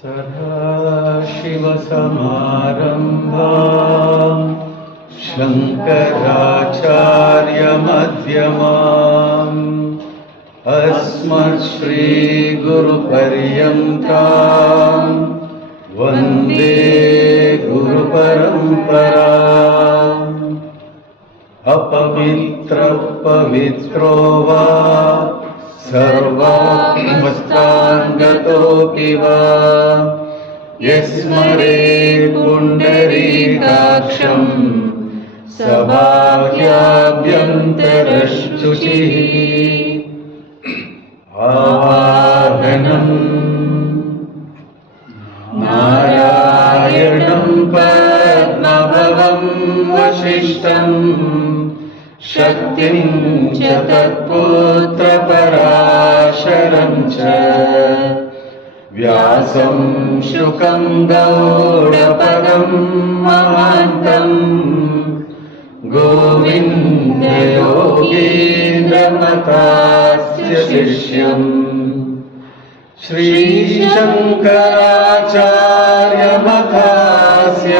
सदाशिवसमारम्भाम् शङ्कराचार्यमध्यमाम् अस्मत्श्रीगुरुपर्यन्ताम् वन्दे गुरुपरम्पराम्। अपवित्रपवित्रो वा सर्वात्मस्थाङ्गतोऽपि वा यस्मरेत् पुण्डरीकाक्षं स बाह्याभ्यन्तरशुचिः। आवाहनम् नारायणं पद्मभवं वसिष्ठं शक्तिं च तत्पुत्रपराशरं च व्यासं शुकं गौडपदं महान्तम् गोविन्दयोगीन्द्रमतास्य शिष्यम् श्रीशङ्कराचार्यमतास्य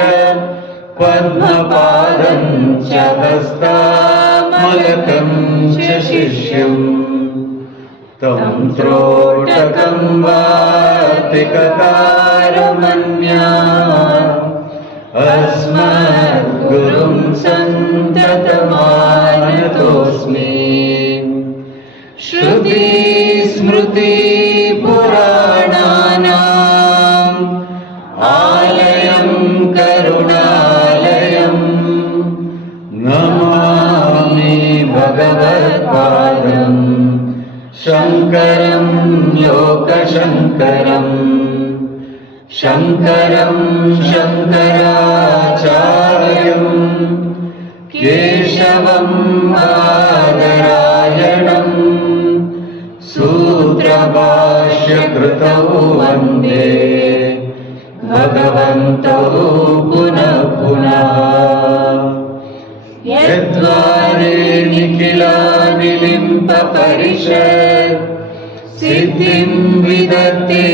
पद्मपादं च हस्तामलकं च शिष्यम् तं त्रोटकं वातिककारमन्याम् अस्मद्गुरुं सन्ततमानतोऽस्मि। श्रुतिस्मृतिपुराणानाम् आलयं करुणालयं नमामि भगवत्पादं शङ्करं लोकशङ्करम्। शङ्करं शङ्कराचार्यं केशवं बादरायणं सूत्रभाष्यकृतौ वन्दे भगवन्तौ पुनः पुनः। यद्वारे निखिलानि लिम्पपरिषत् सिद्धिं विदत्ते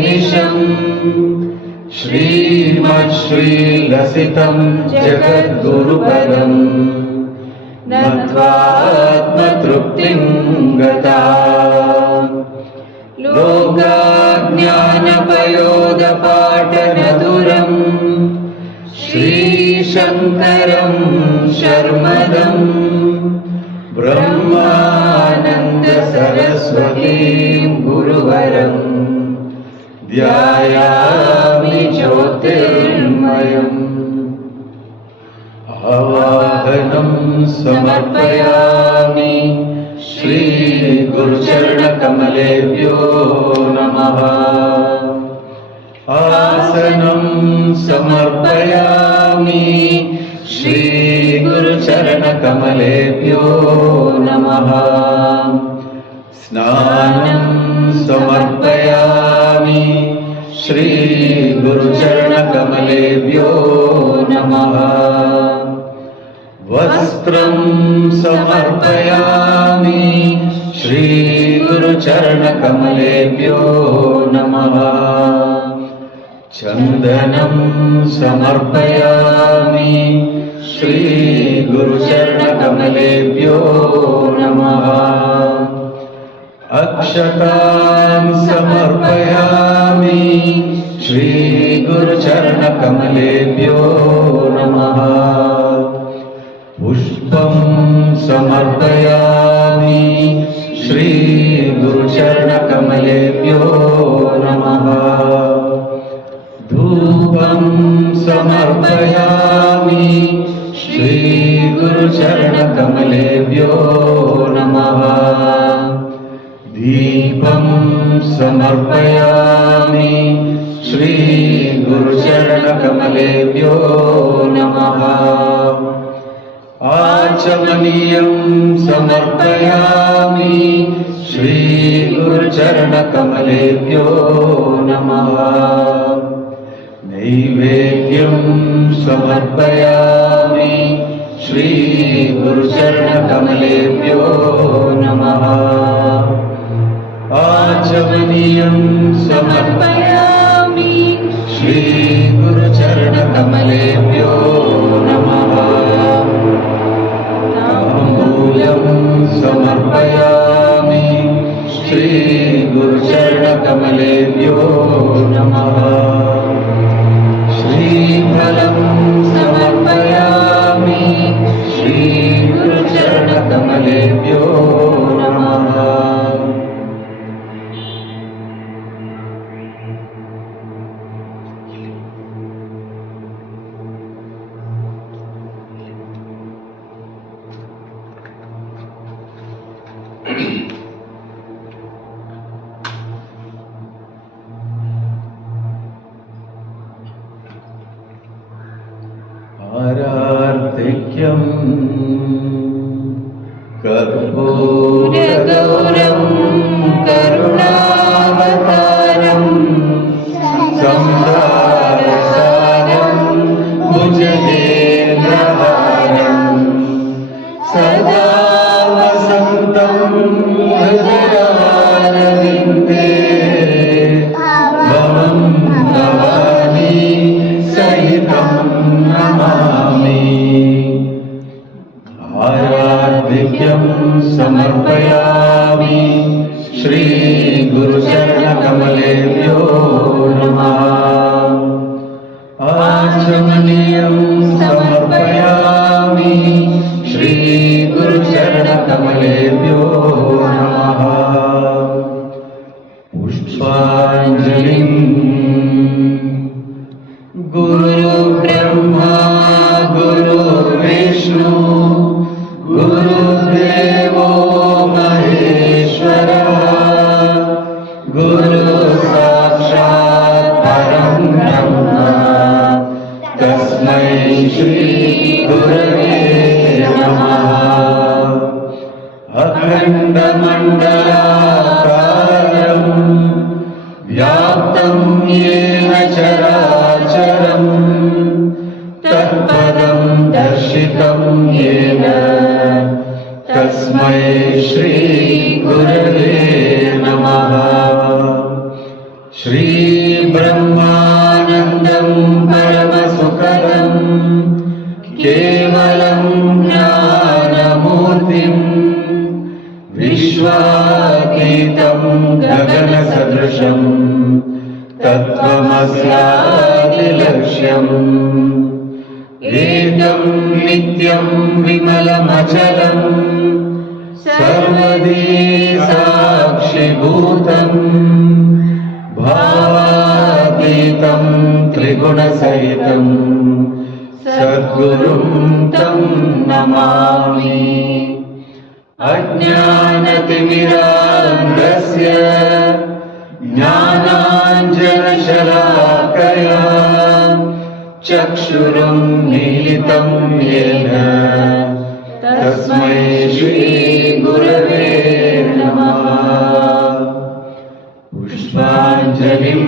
निशम् श्रीमच्छ्रीलसितं जगद्गुरुपदम् नत्वात्मतृप्तिं गता। लोकाज्ञानपयोदपाटनदुरम् श्रीशङ्करं शर्मदम् ब्रह्मानन्द सरस्वतीं गुरुवरं ध्यायामि ज्योतिर्मयम्। आवाहनं समर्पयामि श्रीगुरुचरणकमलेभ्यो नमः। आसनं समर्पयामि श्रीगुरुचरणकमलेभ्यो नमः। स्नानं समर्पयामि श्रीगुरुचरणकमलेभ्यो नमः। वस्त्रं समर्पयामि श्रीगुरुचरणकमलेभ्यो नमः। चन्दनं समर्पयामि श्रीगुरुचरणकमलेभ्यो नमः। अक्षतां समर्पयामि श्रीगुरुचरणकमलेभ्यो नमः। पुष्पं समर्पयामि श्रीगुरुचरणकमलेभ्यो नमः। धूपं समर्पयामि श्रीगुरुचरणकमलेभ्यो नमः। दीपं समर्पयामि श्रीगुरुचरणकमलेभ्यो नमः। आचमनीयं समर्पयामि श्रीगुरुचरणकमलेभ्यो नमः। नैवेद्यं समर्पयामि श्रीगुरुचरणकमलेभ्यो नमः। आचमनीयं समर्पयामि श्रीगुरुचरणकमलेभ्यो नमः। ताम्बूलं समर्पयामि श्रीगुरुचरणकमलेभ्यो नमः। श्रीफलं समर्पयामि श्रीगुरुचरणकमलेभ्यो नमः। आरार्तिक्यं कर्पूरगौरं करुणावतारं संसारसारं भुजगेन्द्रहारं सदा वसन्तं हृदयारविन्दे भवं भवानी सहितं नमामि। आरार्तिक्यं समर्पयामि श्रीगुरुचरणकमलेभ्यो नमः। आचमनीयं समर्पयामि श्रीगुरुचरणकमलेभ्यो नमः। पुष्पाञ्जलिं गुरुर्ब्रह्मा गुरुर्विष्णु गुरुर्देवो महेश्वरः गुरुसाक्षात् परं ब्रह्म तस्मै श्री गुरवे नमः। अखण्डमण्डलाकारं व्याप्तं येन चराचरं तत्पदं दर्शितं येन तस्मै श्री गुरवे नमः। श्री ब्रह्मानन्दं परमसुखदं केवलं ज्ञानमूर्तिं विश्वातीतं गगनसदृशं तत्त्वमस्यादिलक्ष्यम् एकं नित्यं विमलमचलं सर्वदी साक्षिभूतं भावातीतं त्रिगुणसहितं सद्गुरुं तं नमामि। अज्ञानतिमिरान्धस्य ज्ञानाञ्जनशलाकया चक्षुरुन्मीलितं येन तस्मै श्रीगुरवे नमः। पुष्पाञ्जलिं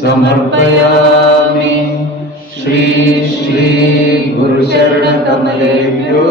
समर्पयामि श्रीगुरुचरणकमलेभ्यो